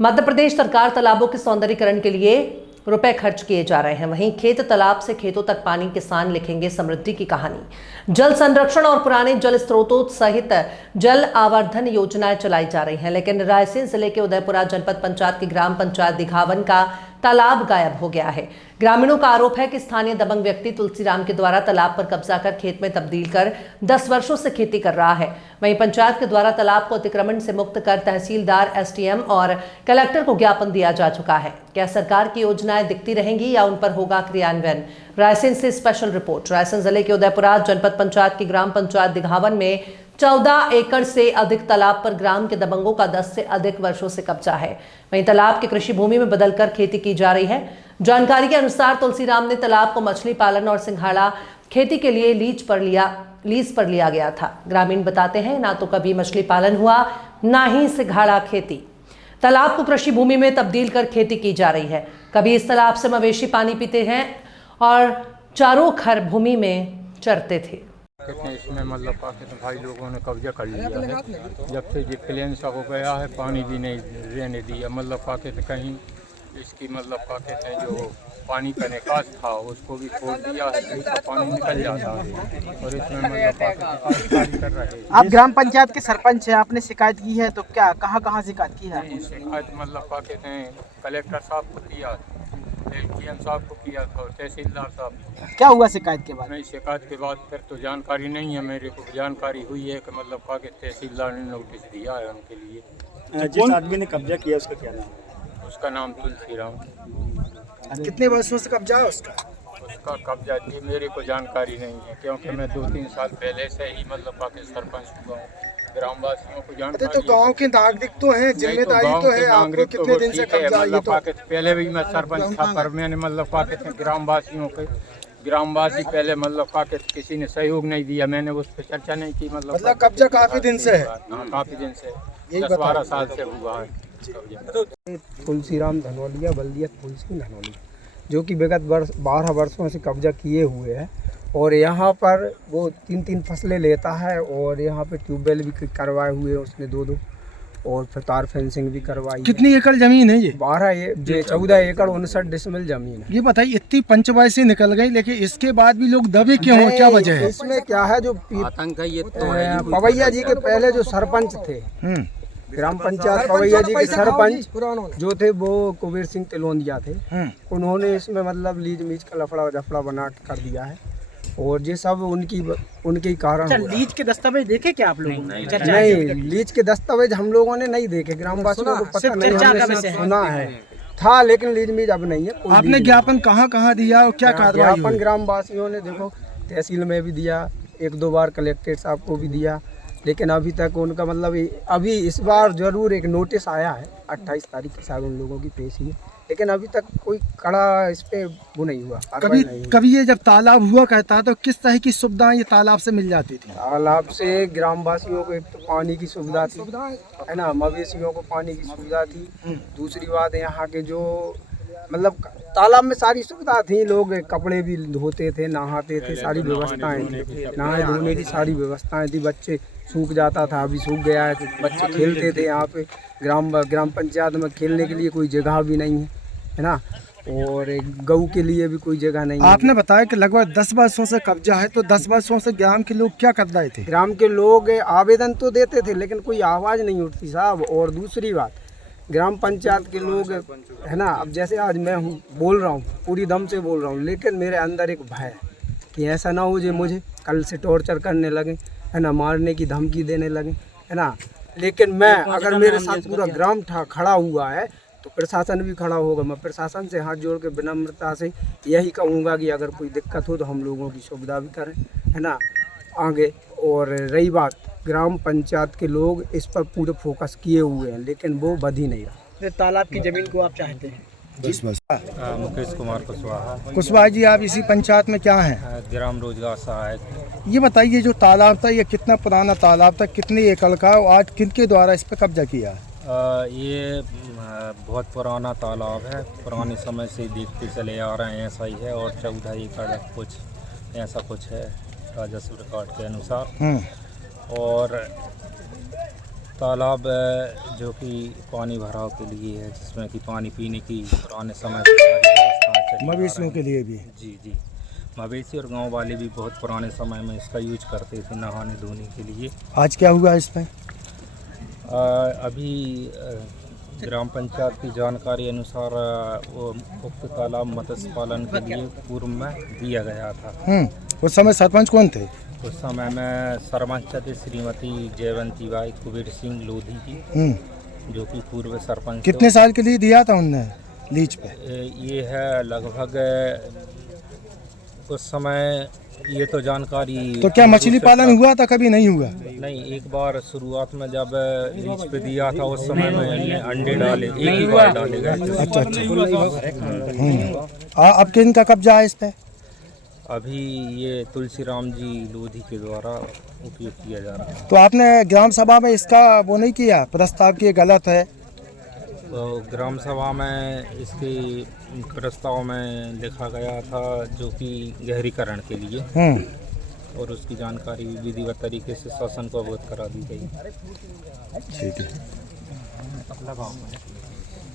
मध्य प्रदेश सरकार तालाबों के सौंदर्यीकरण के लिए रुपए खर्च किए जा रहे हैं। वहीं खेत तालाब से खेतों तक पानी, किसान लिखेंगे समृद्धि की कहानी। जल संरक्षण और पुराने जल स्रोतों सहित जल आवर्धन योजनाएं चलाई जा रही हैं, लेकिन रायसेन जिले के उदयपुरा जनपद पंचायत की ग्राम पंचायत दिघावन का तालाब गायब हो गया है। ग्रामीणों का आरोप है कि स्थानीय दबंग व्यक्ति तुलसीराम के द्वारा तालाब पर कब्जा कर खेत में तब्दील कर 10 वर्षों से खेती कर रहा है। वहीं पंचायत के द्वारा तालाब को अतिक्रमण से मुक्त कर तहसीलदार, एसडीएम और कलेक्टर को ज्ञापन दिया जा चुका है। क्या सरकार की योजनाएं दिखती रहेंगी या उन पर होगा क्रियान्वयन? रायसेन से स्पेशल रिपोर्ट। रायसेन जिले के उदयपुरा जनपद पंचायत की ग्राम पंचायत दिघावन में 14 एकड़ से अधिक तालाब पर ग्राम के दबंगों का 10 से अधिक वर्षों से कब्जा है। वहीं तालाब की कृषि भूमि में बदलकर खेती की जा रही है। जानकारी के अनुसार तुलसीराम ने तालाब को मछली पालन और सिंघाड़ा खेती के लिए लीज पर लिया गया था। ग्रामीण बताते हैं, ना तो कभी मछली पालन हुआ, ना ही सिंघाड़ा खेती। तालाब को कृषि भूमि में तब्दील कर खेती की जा रही है। कभी इस तालाब से मवेशी पानी पीते हैं और चारों खर भूमि में चरते थे। इसमें मतलब पाकिस्तान भाई लोगों ने कब्जा कर लिया है। जब से ये प्लेन सा हो गया है, पानी भी नहीं रहने दिया। मतलब पाकिस्तान कहीं इसकी मतलब पाकिस्तान जो पानी का निकास था उसको भी छोड़ दिया है, इसका पानी निकल जाता है और इसमें मतलब पाकिस्तान कर रहे हैं। आप ग्राम पंचायत के सरपंच हैं, आपने शिकायत की है तो क्या कहाँ शिकायत की है? शिकायत मतलब पाकिस्तान कलेक्टर साहब को किया, एलडीएम साहब को किया था और तहसीलदार साहब। क्या हुआ शिकायत के बाद? नहीं, शिकायत के बाद फिर तो जानकारी नहीं है। मेरे को जानकारी हुई है कि मतलब पाकिस्तान तहसीलदार ने नोटिस दिया है उनके लिए। जिस आदमी ने कब्जा किया उसका क्या नाम? उसका नाम तुलसीराम। कितने वर्षों से कब्जा है उसका? उसका कब्जा जी मेरे को जानकारी नहीं है, क्योंकि मैं 2-3 साल पहले से ही मतलब पाकिस्तान सरपंच हुआ हूँ। ग्रामवासियों को जानकारी। तो गांव के नागरिक तो हैं, जिम्मेदारी तो है आपको। कितने दिन से कब्जा है? तो पहले भी मैं सरपंच था, पर मैंने मतलब पाकिस्तान ग्रामवासियों के ग्रामवासी पहले मतलब पाकिस्तान किसी ने सहयोग नहीं दिया। मैंने उस पर चर्चा नहीं की। मतलब कब्जा काफी दिन से है? काफी दिन से 10-12 साल से हुआ है। तुलसीराम धनौलिया, बल्दिया तुलसी धनौलिया, जो कि विगत 12 वर्षों से कब्जा किए हुए हैं और यहाँ पर वो 3-3 फसलें लेता है और यहाँ पे ट्यूबवेल भी करवाए हुए हैं उसने 2-2 और फिर तार फेंसिंग भी करवाई। कितनी एकड़ जमीन है ये? 14 एकड़ 59 डिसमिल जमीन है। ये बताइए, इतनी पंचवासी निकल गई, लेकिन इसके बाद भी लोग दबे क्यों हैं? क्या वजह है? इसमें क्या है, जो पवैया जी के पहले जो सरपंच थे, ग्राम पंचायत पवैया जी के सरपंच जो थे वो कुबेर सिंह तिलोंदिया थे। उन्होंने इसमें मतलब लीज मीज का लफड़ा झफड़ा बना कर दिया है और ये सब उनके कारण। लीज के दस्तावेज देखे क्या आप लोगों ने? नहीं, लीज के दस्तावेज हम लोगों ने नहीं देखे। ग्रामवासियों को पता नहीं, हमने सुना है था, लेकिन लीज मीज अब नहीं है। आपने ज्ञापन कहाँ दिया और क्या कार्रवाई हुई? ज्ञापन ग्रामवासियों ने देखो तहसील में भी दिया, 1-2 बार कलेक्ट्रेट साहब को भी दिया, लेकिन अभी तक उनका मतलब अभी इस बार जरूर एक नोटिस आया है 28 तारीख के साथ उन लोगों की पेशी है, लेकिन अभी तक कोई कड़ा इस पे वो नहीं हुआ। कभी ये जब तालाब हुआ करता तो किस तरह की सुविधाएं ये तालाब से मिल जाती थी? तालाब से ग्रामवासियों को एक तो पानी की सुविधा थी, है ना, मवेशियों को पानी की सुविधा थी। दूसरी बात, यहाँ के जो मतलब तालाब में सारी सुविधा थी, लोग कपड़े भी धोते थे, नहाते थे, सारी व्यवस्थाएं थी, नहाने धोने की सारी व्यवस्थाएं थी। बच्चे सूख जाता था, अभी सूख गया है, तो बच्चे खेलते थे यहाँ पे। ग्राम पंचायत में खेलने के लिए कोई जगह भी नहीं है ना, और गऊ के लिए भी कोई जगह नहीं है। आपने बताया कि लगभग 10 वर्षों से कब्जा है, तो 10 वर्षों से ग्राम के लोग क्या कर रहे थे? ग्राम के लोग आवेदन तो देते थे, लेकिन कोई आवाज़ नहीं उठती साहब। और दूसरी बात, ग्राम पंचायत के लोग, है ना, अब जैसे आज मैं हूँ, बोल रहा हूँ, पूरी दम से बोल रहा हूँ, लेकिन मेरे अंदर एक भय है कि ऐसा ना हो जो मुझे कल से टॉर्चर करने लगे, है ना, मारने की धमकी देने लगे, है ना। लेकिन मैं, अगर मेरे साथ पूरा ग्राम खड़ा हुआ है तो प्रशासन भी खड़ा होगा। मैं प्रशासन से हाथ जोड़ के विनम्रता से यही कहूँगा कि अगर कोई दिक्कत हो तो हम लोगों की सुविधा भी करें, है ना, आगे। और रही बात, ग्राम पंचायत के लोग इस पर पूरे फोकस किए हुए हैं, लेकिन वो बध ही नहीं रहा। तालाब की जमीन को आप चाहते हैं? मुकेश कुमार कुशवाहा जी, आप इसी पंचायत में क्या हैं? ग्राम रोजगार सहायक। ये बताइए, जो तालाब था ये कितना पुराना तालाब था, कितने एकड़ का, और आज किनके द्वारा इस पर कब्जा किया? ये बहुत पुराना तालाब है, पुराने समय से देखते चले आ रहे हैं, ऐसा ही है। और 14 एकड़ कुछ ऐसा कुछ है राजस्व रिकॉर्ड के अनुसार। और तालाब जो कि पानी भराव के लिए है, जिसमें कि पानी पीने की पुराने समय से सारी व्यवस्थाएं चली आ मवेशियों रही के लिए भी। हैं। जी मवेशी और गांव वाले भी बहुत पुराने समय में इसका यूज करते थे नहाने धोने के लिए। आज क्या हुआ इसमें? अभी ग्राम पंचायत की जानकारी अनुसार वो उक्त तालाब मत्स्य पालन के लिए पूर्व में दिया गया था। उस समय सरपंच कौन थे? उस समय में सरपंच थे श्रीमती जयवंती बाई कुबेर सिंह लोधी जी, जो कि पूर्व सरपंच थे। कितने साल के लिए दिया था उनने लीज पे? ये है लगभग उस समय, ये तो जानकारी। तो क्या मछली पालन हुआ था? कभी नहीं हुआ? नहीं, एक बार शुरुआत में जब लीज पे दिया था उस समय में अंडे डाले, एक ही बार डाले गए थे। अच्छा। अब किन का कब्जा है इस पे? अभी ये तुलसीराम जी लोधी के द्वारा उपयोग किया जा रहा है। तो आपने ग्राम सभा में इसका वो नहीं किया प्रस्ताव कि ये गलत है? तो ग्राम सभा में इसके प्रस्ताव में लिखा गया था जो कि गहरीकरण के लिए, और उसकी जानकारी विधिवत तरीके से शासन को अवगत करा दी गई। ठीक है।